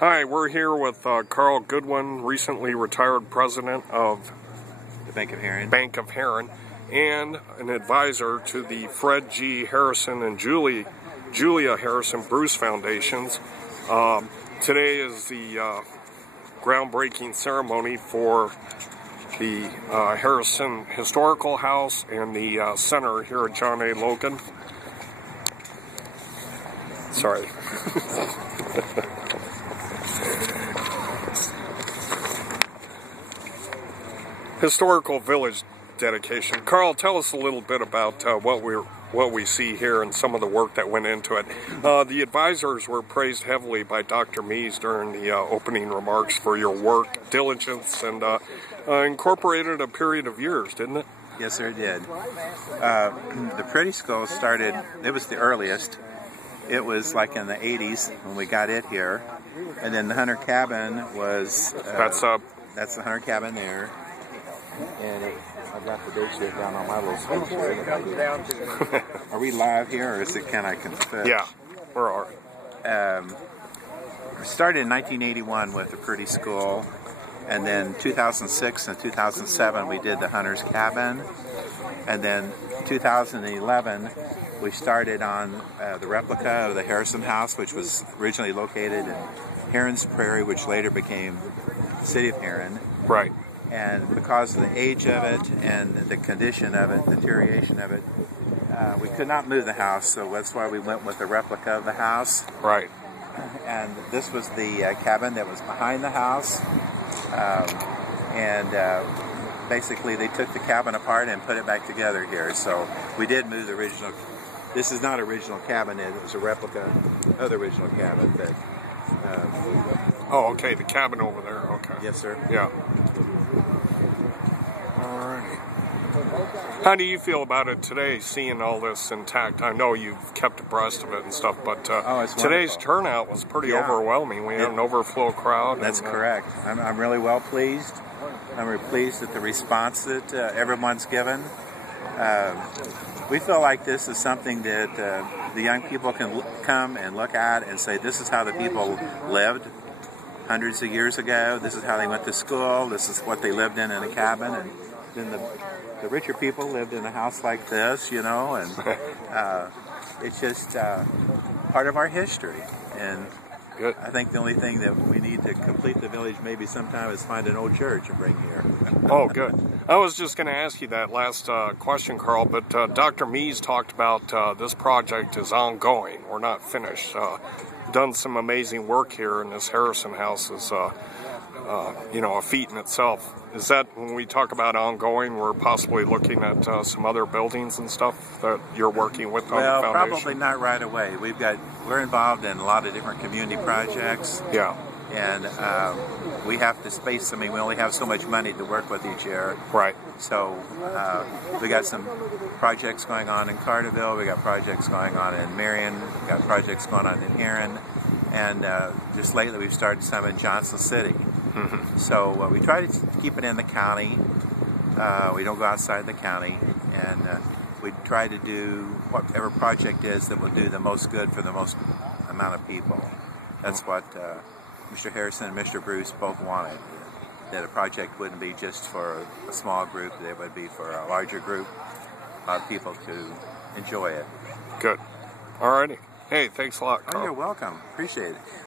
Hi, we're here with Carl Goodwin, recently retired president of the Bank of Heron, and an advisor to the Fred G. Harrison and Julia Harrison Bruce Foundations. Today is the groundbreaking ceremony for the Harrison Historical House and the center here at John A. Logan. Sorry. Historical Village dedication. Carl, tell us a little bit about what we see here and some of the work that went into it. The advisors were praised heavily by Dr. Mees during the opening remarks for your work, diligence, and incorporated a period of years, didn't it? Yes, sir, it did. The Pretty School started, it was the earliest. It was like in the 80s when we got it here. And then the Hunter Cabin was... that's the Hunter Cabin there. And I got the date sheet down on my little switch here. Are we live here, or is it kind of confused? Yeah, we are. We started in 1981 with the Pretty School, and then 2006 and 2007 we did the Hunter's Cabin, and then 2011 we started on the replica of the Harrison House, which was originally located in Heron's Prairie, which later became City of Heron. Right. And because of the age of it and the condition of it, the deterioration of it, we could not move the house, so that's why we went with the replica of the house. Right. And this was the cabin that was behind the house. Basically they took the cabin apart and put it back together here. So we did move the original. This is not original cabin, it was a replica of the original cabin. But, oh, okay, the cabin over there, okay. Yes, sir. Yeah. Alrighty. How do you feel about it today, seeing all this intact? I know you've kept abreast of it and stuff, but today's turnout was pretty overwhelming. We had an overflow crowd. That's correct. I'm really well pleased. I'm really pleased at the response that everyone's given. We feel like this is something that the young people can come and look at and say, this is how the people lived hundreds of years ago. This is how they went to school. This is what they lived in a cabin. And then the richer people lived in a house like this, you know, and it's just part of our history. And good. I think the only thing that we need to complete the village maybe sometime is find an old church and bring here. Oh, good. I was just going to ask you that last question, Carl, but Dr. Mees talked about this project is ongoing. We're not finished. Done some amazing work here, and this Harrison House is, you know, a feat in itself. Is that, when we talk about ongoing, we're possibly looking at some other buildings and stuff that you're working with on the foundation? Well, probably not right away. We're involved in a lot of different community projects. Yeah. And we have to space. I mean, we only have so much money to work with each year. Right. So we got some projects going on in Carterville. We got projects going on in Marion. We got projects going on in Heron. And just lately we've started some in Johnson City. Mm-hmm. So we try to keep it in the county. We don't go outside the county. And we try to do whatever project is that will do the most good for the most amount of people. That's what Mr. Harrison and Mr. Bruce both wanted. That a project wouldn't be just for a small group, that it would be for a larger group of people to enjoy it. Good. Alrighty. Hey, thanks a lot, Carl. Oh, you're welcome. Appreciate it.